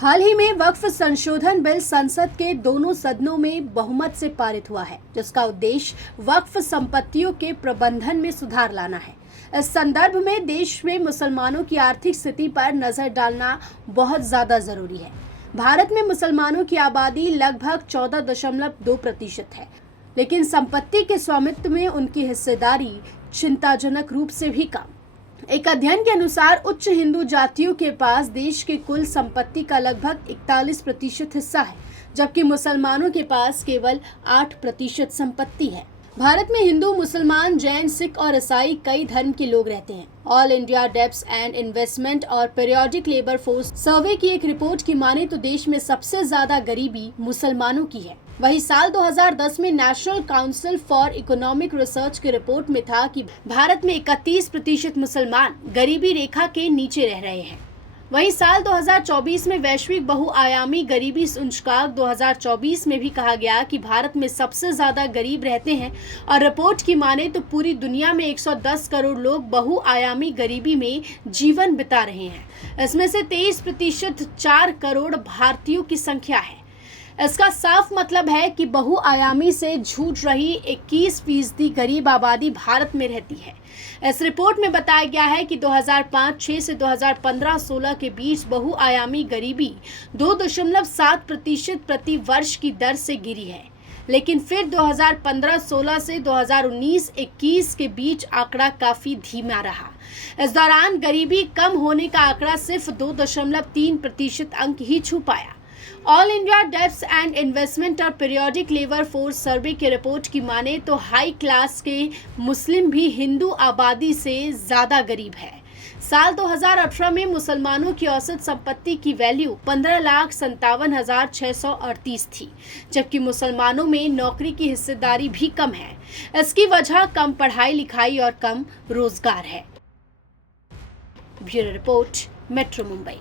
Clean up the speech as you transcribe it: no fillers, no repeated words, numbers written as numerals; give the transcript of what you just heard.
हाल ही में वक्फ संशोधन बिल संसद के दोनों सदनों में बहुमत से पारित हुआ है, जिसका उद्देश्य वक्फ संपत्तियों के प्रबंधन में सुधार लाना है। इस संदर्भ में देश में मुसलमानों की आर्थिक स्थिति पर नजर डालना बहुत ज्यादा जरूरी है। भारत में मुसलमानों की आबादी लगभग 14.2% है, लेकिन संपत्ति के स्वामित्व में उनकी हिस्सेदारी चिंताजनक रूप से भी कम। एक अध्ययन के अनुसार उच्च हिंदू जातियों के पास देश के कुल संपत्ति का लगभग 41% हिस्सा है, जबकि मुसलमानों के पास केवल 8% संपत्ति है। भारत में हिंदू, मुसलमान, जैन, सिख और ईसाई कई धर्म के लोग रहते हैं। All India debts and investment और पीरियोडिक लेबर फोर्स सर्वे की एक रिपोर्ट की माने तो देश में सबसे ज्यादा गरीबी मुसलमानों की है। वही साल 2010 में national council for economic research की रिपोर्ट में था कि भारत में 31% मुसलमान गरीबी रेखा के नीचे रह रहे हैं। वहीं साल 2024 में वैश्विक बहुआयामी गरीबी सूचकांक 2024 में भी कहा गया कि भारत में सबसे ज्यादा गरीब रहते हैं और रिपोर्ट की माने तो पूरी दुनिया में 110 करोड़ लोग बहुआयामी गरीबी में जीवन बिता रहे हैं। इसमें से 23% 4 करोड़ भारतीयों की संख्या है। इसका साफ मतलब है कि बहुआयामी से जूझ रही 21% गरीब आबादी भारत में रहती है। इस रिपोर्ट में बताया गया है कि 2005-6 से 2015-16 के बीच बहुआयामी गरीबी 2.7% प्रति वर्ष की दर से गिरी है, लेकिन फिर 2015-16 से 2019-21 के बीच आंकड़ा काफी धीमा रहा। इस दौरान गरीबी कम होने का आंकड़ा सिर्फ 2.3% अंक ही छू पाया। All India debts and investment और पीरियोडिक लेबर फोर्स सर्वे की रिपोर्ट की माने तो हाई क्लास के मुस्लिम भी हिंदू आबादी से ज्यादा गरीब है। साल 2018 में मुसलमानों की औसत संपत्ति की वैल्यू 15,57,638 थी, जबकि मुसलमानों में नौकरी की हिस्सेदारी भी कम है। इसकी वजह कम पढ़ाई लिखाई और कम रोजगार है। Bureau report, metro Mumbai.